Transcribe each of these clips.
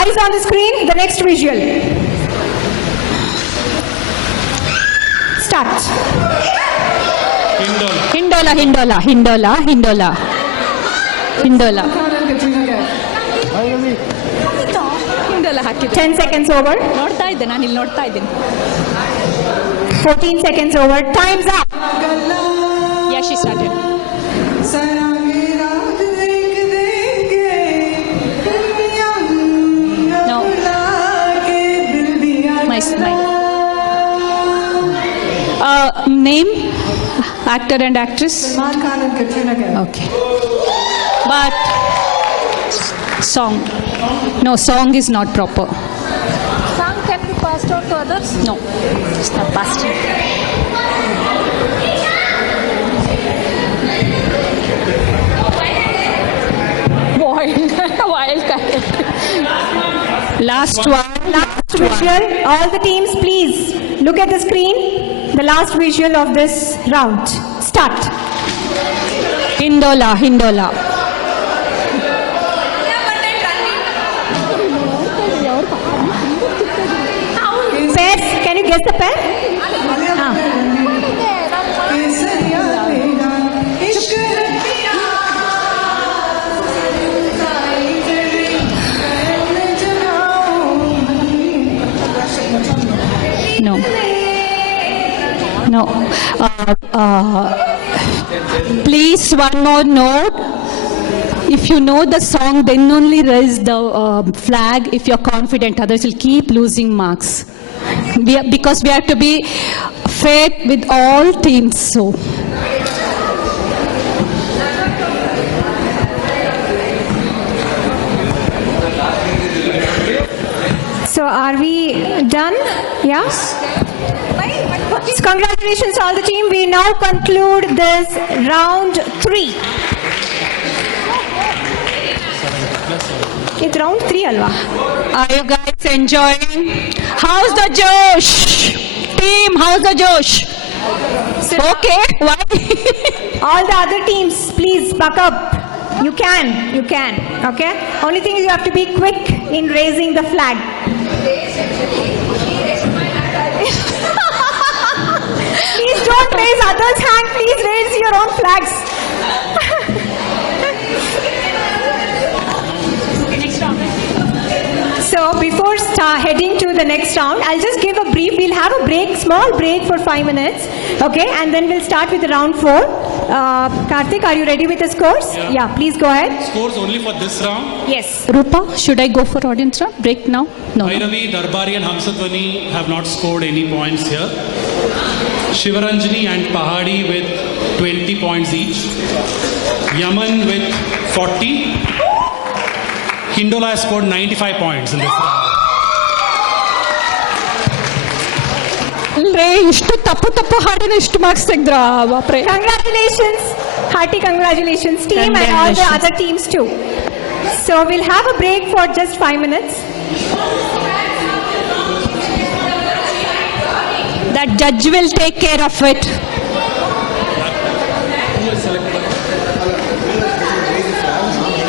Eyes on the screen, the next visual. Start. Hindola, Hindola, Hindola, Hindola. Hindola. ಹಿಂಡೋಲ ಹಾಕಿದ್ದೆ. 10 seconds over. ನೋಡ್ತಾ ಇದ್ದೆ, ನಾನು ಇಲ್ಲಿ ನೋಡ್ತಾ ಇದ್ದೀನಿ. 14 seconds over. Time's up. Yeah, she started. No. My name, actor and actress. Salman Khan and Katrina Kaif. Okay. But song. No, song is not proper. Song can be passed out to others? No, it's not passed. Wild character. Last one. Last visual. All the teams, please look at the screen. The last visual of this round. Start. Hindola, Hindola. Pairs. Can you guess the pair? No. No. Please, one more note. If you know the song, then only raise the flag if you're confident. Others will keep losing marks. Because we have to be fair with all teams. So are we done? Yes? So congratulations all the team. We now conclude this round 3. It's round 3 alwa. Are you guys enjoying? How's the Josh? Team, how's the Josh? Okay. Why? All the other teams, please buck up. You can. Okay? Only thing is you have to be quick in raising the flag. Please don't raise others' hand. Please raise your own flags. So before heading to the next round, I'll just give a brief. We'll have a break, small break for 5 minutes. Okay? And then we'll start with round 4. Karthik, are you ready with the scores? Yeah, please go ahead. Scores only for this round. Yes. Rupa, should I go for audience round? Break now? No. Bhairavi, Darbari and Hamsatvani have not scored any points here. Shivaranjani and Pahadi with 20 points each. Yaman with 40. Hindola has scored 95 points in this round. ಇಷ್ಟು ತಪ್ಪು ಹಾಡಿನ ಇಷ್ಟು marks ತೆಗ್ದ್ರ ಬಾಪ್ರೆ. Congratulations. Hearty congratulations team and all the other teams too. So we'll have a break for just 5 minutes. That judge will take care of it.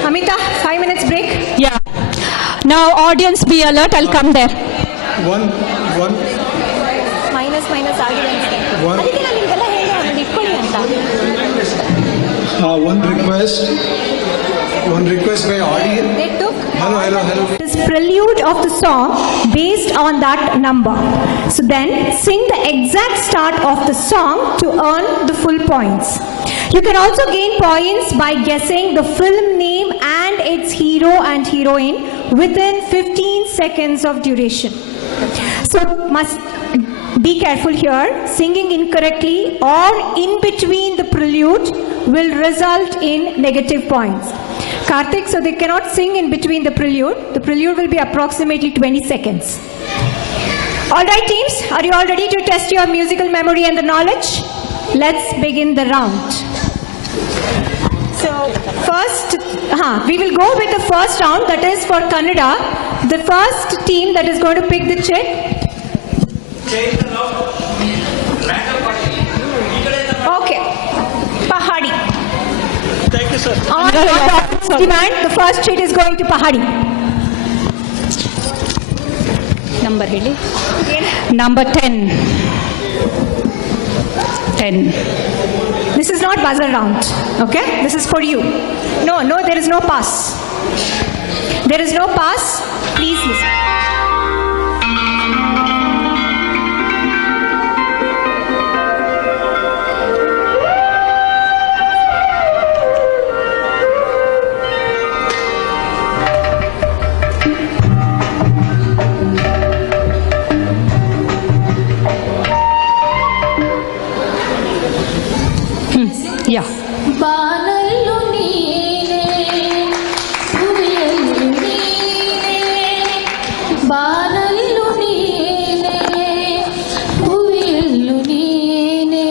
Amita, 5 minutes break. Yeah. Now audience be alert. I'll come there. One. Minus ಆಗಿದೆ ಅನ್ಸುತ್ತೆ. One. ಅದಕ್ಕೆ ನಾನು ನಿಮ್ಗೆಲ್ಲ ಹೇಳಿದೆ ಒಂದು ಇಟ್ಕೊಳ್ಳಿ ಅಂತ. One request by audience. They took Hello. This prelude of the song based on that number. So then sing the exact start of the song to earn the full points. You can also gain points by guessing the film name and its hero and heroine within 15 seconds of duration. So must be careful here. Singing incorrectly or in between the prelude will result in negative points. Karthik, so they cannot sing in between the prelude. The prelude will be approximately 20 seconds. All right, teams, are you all ready to test your musical memory and the knowledge? Let's begin the round. So first, we will go with the first round, that is for Kannada. The first team that is going to pick the check. Okay. Pahadi. Thank you, sir. On demand, the first treat is going to Pahadi. Number ಹೇಳಿ. Number 10. 10. This is not buzzer round, okay? This is for you. No, there is no pass. There is no pass. Please listen. Yeah. ಬಾನಲ್ಲು ನೀನೇ ಭುವಿಯಲ್ಲು ನೀನೇ ಬಾನಲ್ಲು ನೀನೇ ಭುವಿಯಲ್ಲು ನೀನೇ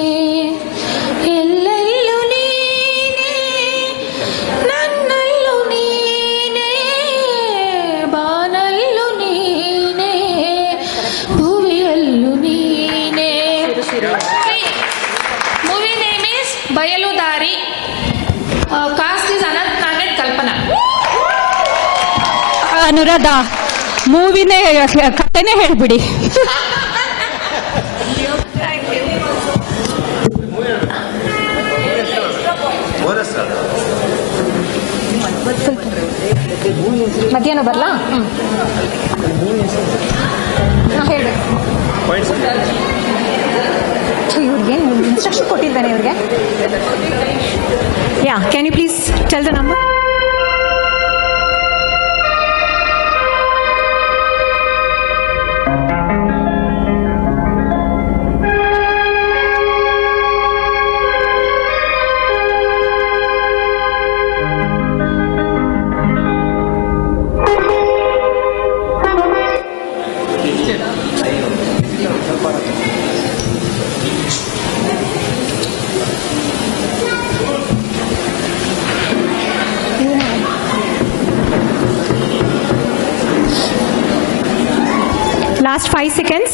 ಎಲ್ಲೆಲ್ಲೂ ನೀನೇ ನನ್ನಲ್ಲೂ ನೀನೇ ಬಾನಲ್ಲು ನೀನೇ ಭುವಿಯಲ್ಲು ನೀನೇ. Movie name is Bayaludari. Cast is Anant Nag and Kalpana. Anuradha, ಮೂವಿನೇ ಕಥೆನೇ ಹೇಳ್ಬಿಡಿ. ಮಧ್ಯಾಹ್ನ ಬರಲಾ? ಹೇಳ್ಬೇಕು. ಇವ್ರಿಗೆ ಇನ್ಸ್ಟ್ರಕ್ಷನ್ ಕೊಟ್ಟಿದ್ದಾನೆ ಇವ್ರಿಗೆ. Yeah, can you please tell the number? Last 5 seconds.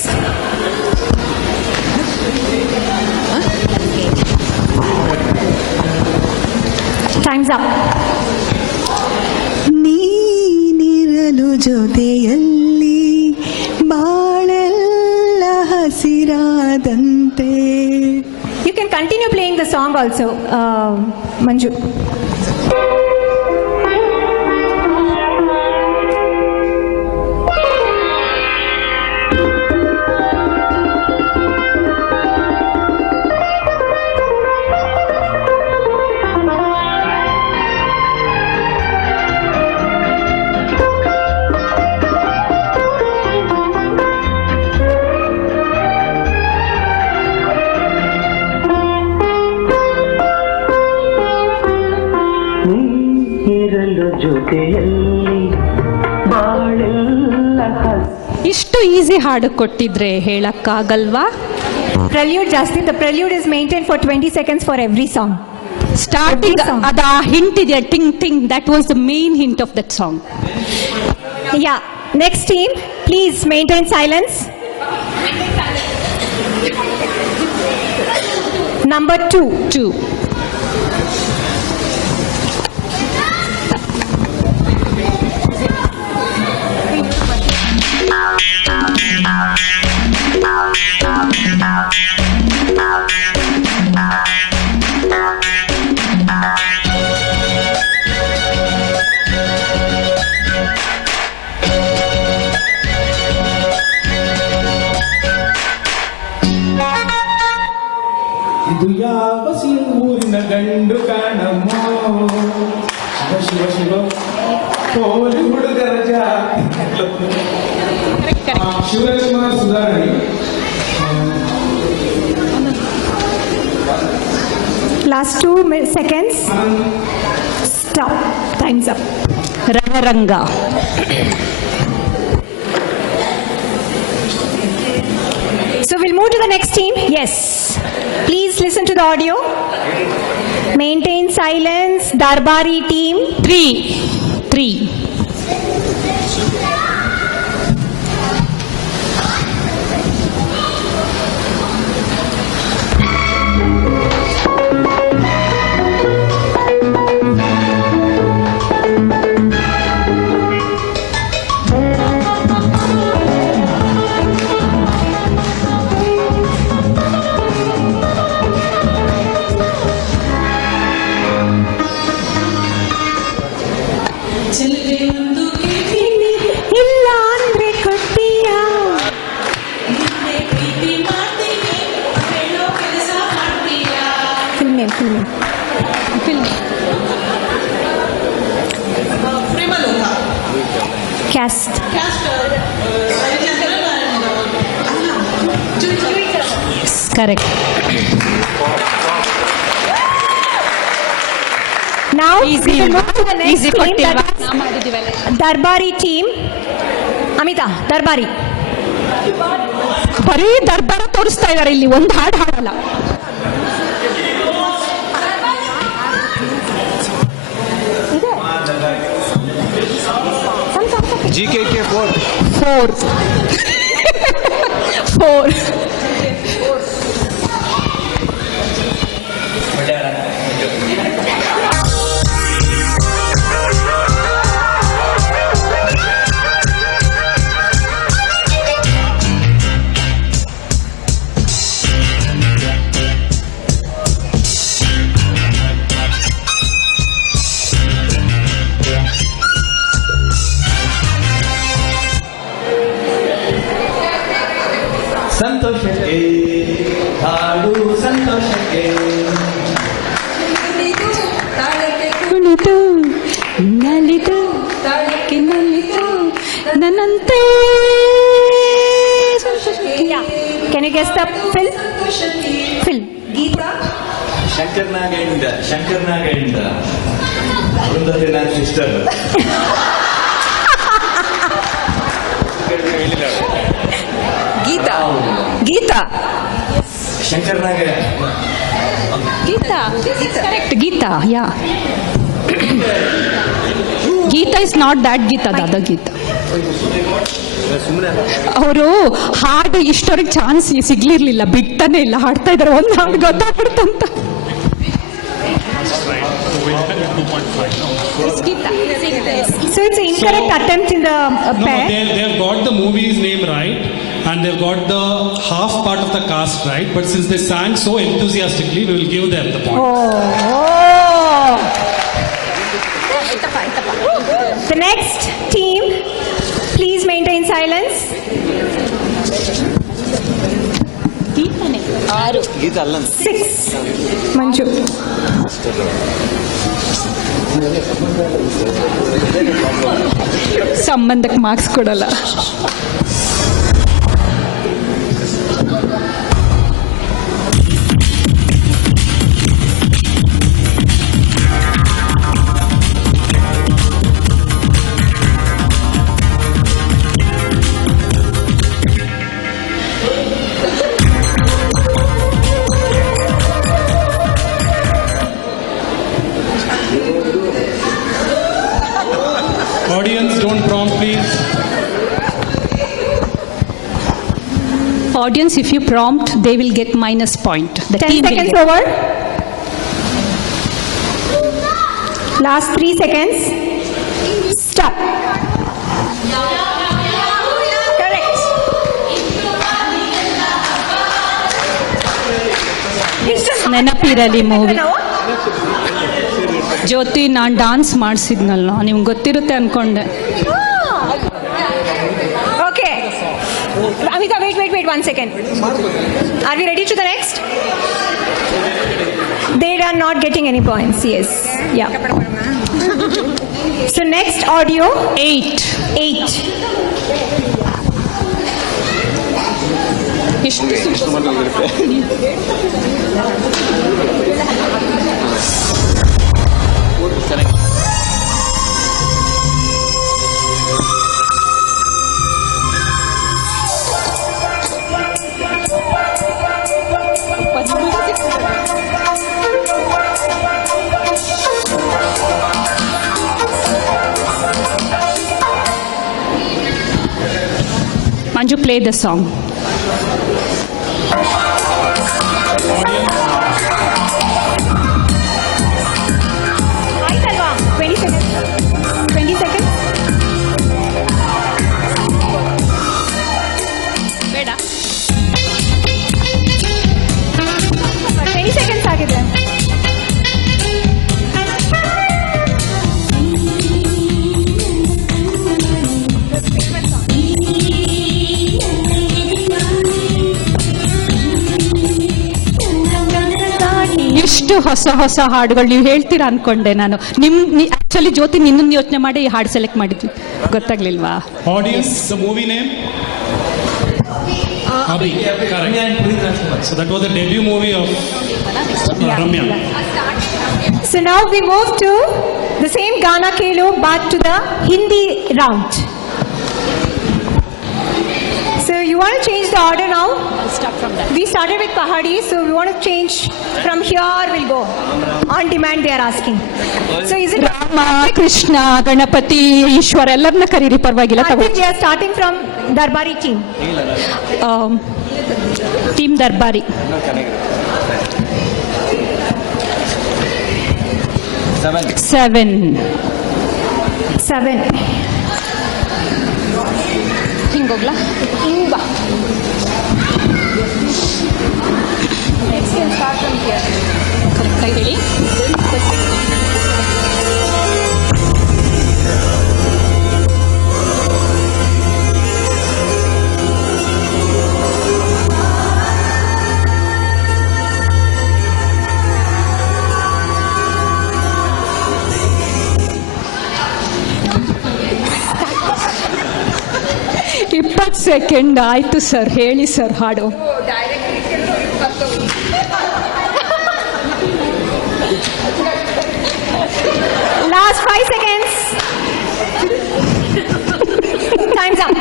Time's up. ನೀನಿರಲು ಜೊತೆಯಲ್ಲಿ ಬಾಳೆಲ್ಲ ಹಸಿರಾದಂತೆ. You can continue playing the song also, Manju. ಇಷ್ಟು ಈಸಿ ಹಾಡು ಕೊಟ್ಟಿದ್ರೆ ಹೇಳಕ್ಕಾಗಲ್ವಾ? Prelude ಜಾಸ್ತಿ. The prelude is maintained for 20 seconds for every song. Starting Every song. ಅದ ಹಿಂಟ್ ಇದೆ, ಟಿಂಗ್ ಟಿಂಗ್, that was the main hint of that song. Yeah. Next team, please maintain silence. Number 2. 2. ಇದು ಯಾವ ಊರಿನ ಗಂಡು ಕಾಣಮ್ಮೋ, ಶಿವ ಶಿವ ಶಿವ ಕೋಲಿ ಹುಡುಗರ ಶಿವರಾಜ್ಕುಮಾರ್ ಸುಧಾರಣಿ. Last 2 seconds. Stop. Time's up. Ranaranga. So we'll move to the next team. Yes. Please listen to the audio. Maintain silence. Darbari team. 3. ಇಲ್ಲ ಅಂದ್ರೆ ಕೊಡ್ತೀಯ. Film caste. Correct. Now Easy. we can move to the next Easy team, ಕೊಟ್ಟಿಲ್ವಾ? that is ನಾ ಮಾಡಿದ್ದೀವಲ್ಲ. Darbari team. Amita, Darbari. ಬರೀ ದರ್ಬಾರ ತೋರಿಸ್ತಾ ಇದಾರೆ ಇಲ್ಲಿ, ಒಂದು ಹಾಡು ಹಾಡಲ್ಲ. GKK 4. 4. ಸಂತೋಷಕ್ಕೆ ಹಾಡು ಸಂತೋಷಕ್ಕೆ ಕುಣಿತು ನಲಿತು ತಾಳಕ್ಕೆ ನಲಿತು ನನ್ನಂತೆ. Yeah. Can you guess the film? Film. ಶಂಕರ್ನಾಗಂಡ ಅರುಂಧತಿ ನನ್ನ ಸಿಸ್ಟರ್. ಗೀತಾ. ಶಂಕರ್ನಾಗ Geetha. Correct, Geetha. Yeah, Geetha is not that Geetha, ದಾದ ಗೀತಾ. ಅವರು ಹಾಡು ಇಷ್ಟವರೆಗೆ ಚಾನ್ಸ್ ಸಿಗ್ಲಿರ್ಲಿಲ್ಲ, ಬಿಡ್ತಾನೆ ಇಲ್ಲ, ಹಾಡ್ತಾ ಇದಾರೆ. ಒಂದು ಹಾಡು ಗೊತ್ತಾಗ್ಬಿಡ್ತಂತ. So it's an incorrect attempt in the No, pair. they've got the movie's name right and they've got the half part of the cast right, but since they sang so enthusiastically, we will give them the point. Oh. The next team, please maintain silence. Geetha ಅಲ್ಲ 6. Manju. ಸಂಬಂಧಕ್ಕೆ marks ಕೊಡಲ್ಲ. Audience, don't prompt, please. Audience, if you prompt, they will get minus point. The 10 team will seconds get. over. Last 3 seconds. Stop. Correct. It's just ನೆನಪಿರಲಿ movie. now. ಜ್ಯೋತಿ, ನಾನು dance ಮಾಡಿಸಿದ್ನಲ್ಲ, ನಿಮ್ಗೆ ಗೊತ್ತಿರುತ್ತೆ ಅನ್ಕೊಂಡೆ. Okay. Amita, wait 1 second. Are we ready to the next? They are not getting any points. Yes. Yeah. So next audio 8. 8. ಎಷ್ಟು Manju, play the song. Hi, Salva. 20 seconds. 20 seconds. ಬೇಡ. 20 seconds ಆಗಿದೆ. ಹೊಸ ಹೊಸ ಹಾಡುಗಳು ನೀವು ಹೇಳ್ತೀರಾ ಅನ್ಕೊಂಡೆ ನಾನು. ಆಕ್ಚುಲಿ ಜ್ಯೋತಿ ನಿನ್ನನ್ನು ಯೋಚನೆ ಮಾಡಿ ಈ ಹಾಡು ಸೆಲೆಕ್ಟ್ ಮಾಡಿದ್ವಿ, ಗೊತ್ತಾಗ್ಲಿಲ್ವಾ? Audience, the movie name? Abhi. Correct. So that was the debut movie of Ramya. So now we move to the same Gana Kelo but to the Hindi round. So you want to change the order now? I'll start from that. We started with Pahadi, so we want to change from here. We'll go on demand. They are asking. So is it? Rama, Krishna, Ganapati, Ishwara ಎಲ್ಲರನ್ನ ಕರೀರಿ, ಪರವಾಗಿಲ್ಲ. I think we are starting from Darbari team. Team Darbari. Seven. ಹಿಂಗೋಗ್ಲಾ? Inba. Next can start from here. ಕರೆಕ್ಟಾಗಿ ಹೇಳಿ. Second ಆಯ್ತು sir, ಹೇಳಿ sir ಹಾಡು. Last 5 seconds. Time's up.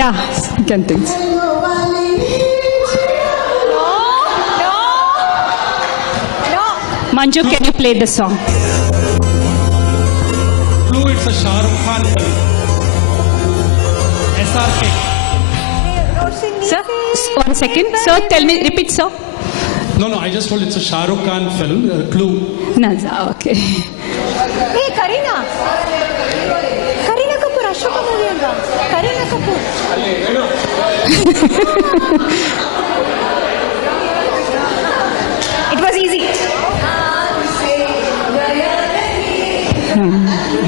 Yeah can think. No. Manju, can you play the song? Clue, it's a Shah Rukh Khan film. SRK. Sir, 1 second. Sir, tell me, repeat, sir. No, I just told it's a Shah Rukh Khan film. Clue. No, okay. Hey, Kareena Kapoor, Ashoka movie anga. Kareena Kapoor. It was easy.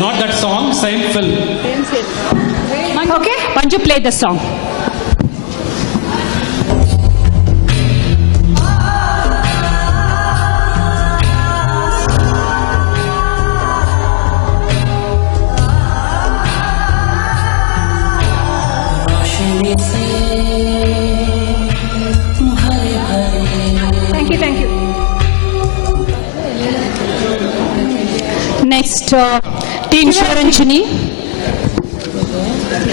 Not that song, same film. Okay. Manju, play the song. Thank you. Next, Team Shivaranjini.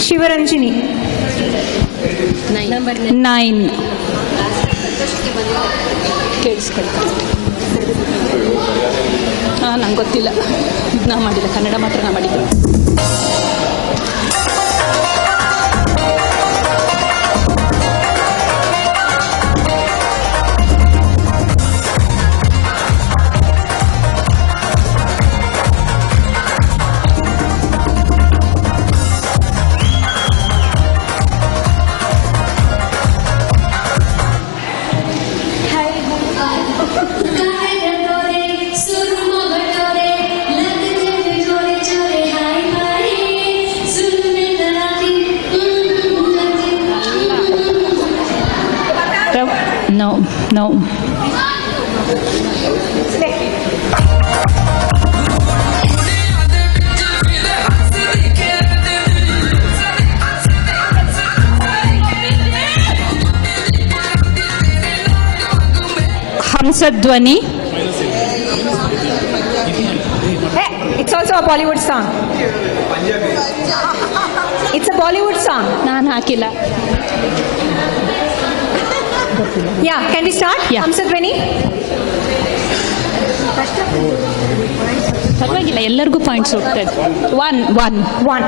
Shivaranjini. 9. ಕೇಳಿಸ್ಕೊಳ್ತಾರೆ. ನಂಗೆ ಗೊತ್ತಿಲ್ಲ, ನಾ ಮಾಡಿಲ್ಲ, ಕನ್ನಡ ಮಾತ್ರ ನಾ ಮಾಡಿದ್ದೆ. No. Hamsadwani. Hey, it's also a Bollywood song. It's a Bollywood song. ನಾನು ಹಾಕಿಲ್ಲ. Yeah, can we start? Yeah. Hamsadwani. ಪರವಾಗಿಲ್ಲ, ಎಲ್ಲರಿಗೂ ಪಾಯಿಂಟ್ಸ್ ಹೋಗ್ತದೆ. 1.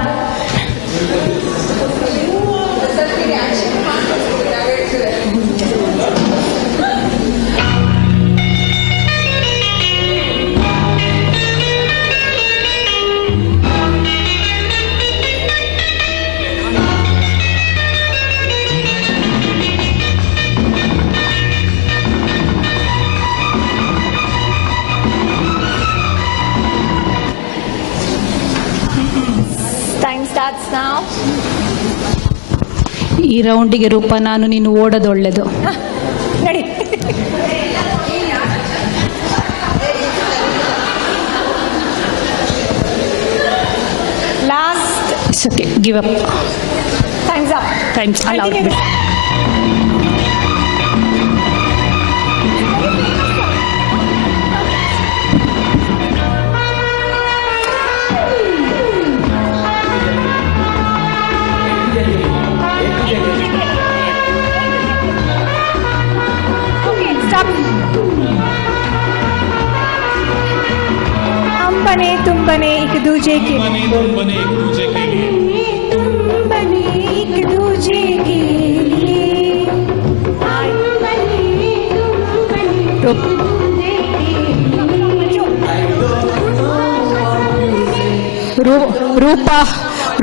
Time starts now. ಈ ರೌಂಡಿಗೆ ರೂಪ, ನಾನು ನೀನು ಓಡೋದು ಒಳ್ಳೇದು. Ready? It's okay. Give up. Time's up. Time's allowed. Continue. Okay, stop. हम बने तुम बने एक दूजे के बने तुम बने एक दूजे के लिए तुम बने एक दूजे के लिए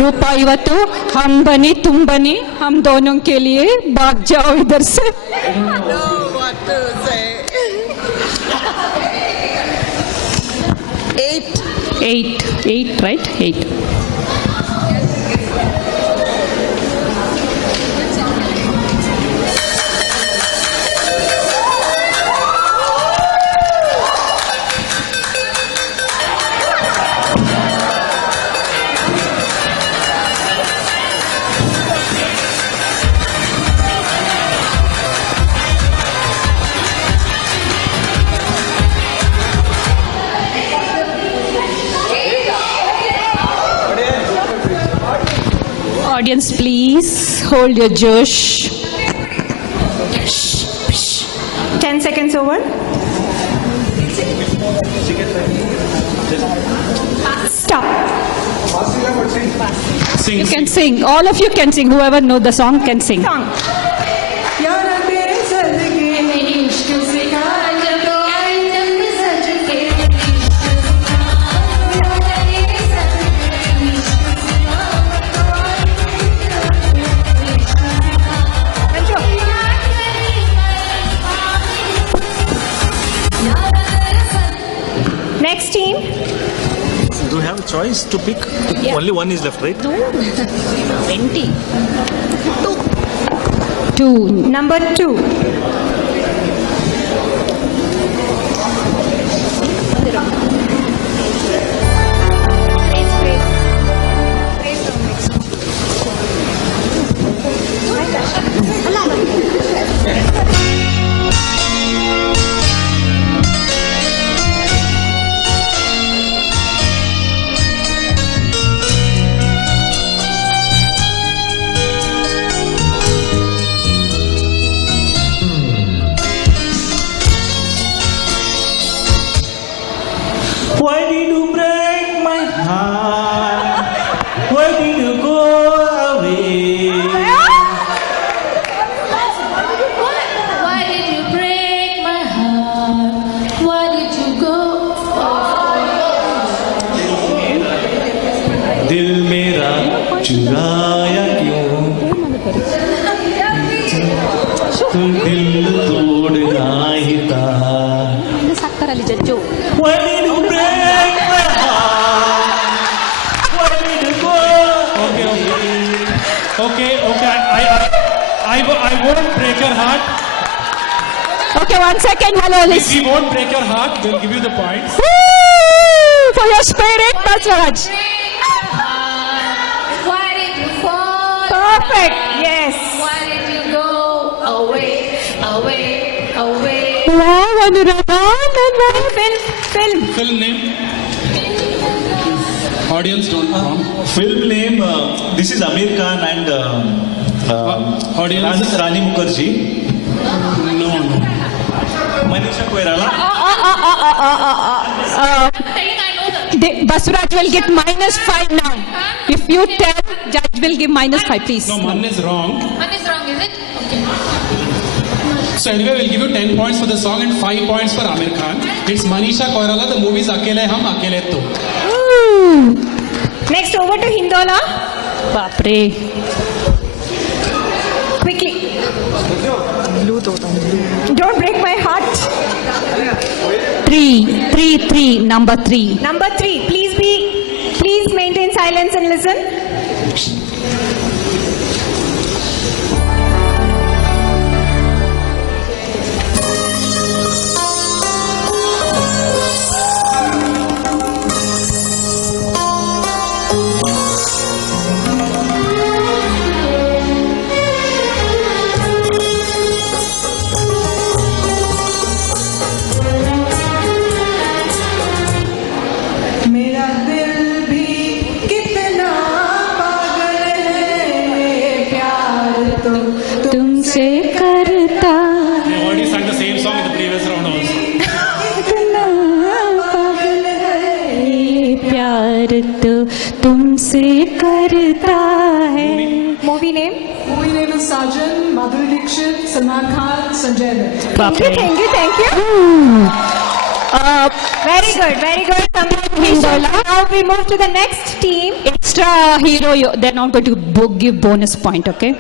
रूपा ಇವತ್ತು हम बने तुम बने हम दोनों के लिए भाग जाओ इधर से eight right 8 Audience, please hold your josh. 10 seconds over. Stop. sing You can sing. All of you can sing. Whoever know the song can sing. Song. Next team. Do you have a choice to pick? Only one is left, right? 2. Number 2. Why did you break my heart? Why did you go away? Why did you break my heart? Why did you go? दिल मेरा चुराया क्यों? तू दिल तोड़ना ही था. Why did you break my heart? Why did you go? okay I won't break your heart. Okay, 1 second. Hello, We listen. won't break your heart. We'll give you the points. Woo! For your spirit, Basraj. Why did you fall? Perfect. Yes. Why did you go away, away, away? Wow, Anuradha. Film. Film name. Audience don't prompt. Film name, this is Amir Khan and Audience. Rani Mukherjee. No. Manisha Koirala. Saying I know that. Basraj will get -5 now. If you tell, judge will give -5, please. No, one is wrong. One is wrong, is it? Okay. So anyway, we'll give you 10 points for the song and 5 points for Amir Khan. It's Manisha Koirala. The movie is Akele Hum, Akele Tum. Next over to Hindola. Bapre. Quickly. Don't break my heart. 3. Number 3. Number 3. Please maintain silence and listen. प्यार तो तुमसे करता है. Movie name? Movie name is Sajan, Madhuri Dixit, Salman Khan, Sanjay Dutt. Thank you, thank you, thank you. Very good, very good. Congratulations. Now we move to the next team. Extra hero, they're not going to give bonus point, okay?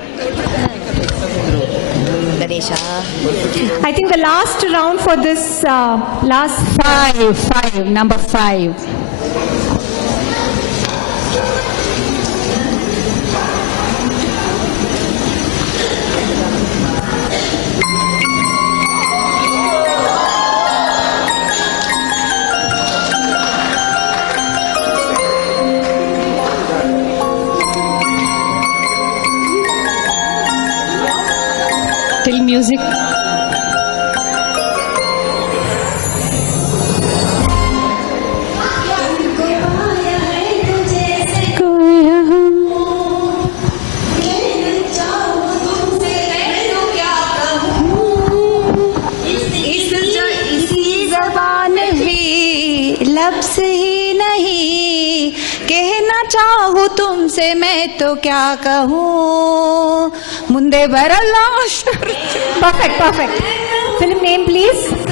I think the last round for this last Five, number 5. Till music. इसी जबान भी लफ्ज ही नहीं कहना चाहूँ तुमसे मैं तो क्या कहूँ मुंदे Barla perfect, perfect. Film name, please.